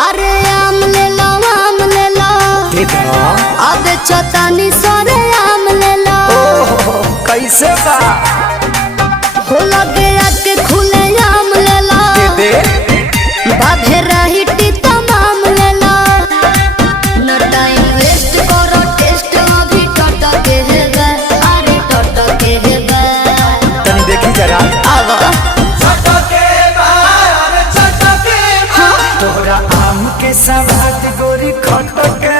अरे आम ले लो अब चतानी सरे आम ले लो। कैसे बा हो लगे आके खुले आम ले लो बाधे रही तमाम ले लो। न टाइम वेस्ट करो टेस्ट अभी टटके है गा अरे टटके है गा तनी देखी जरा आवा तोरा आम के सवाद गोरी खटके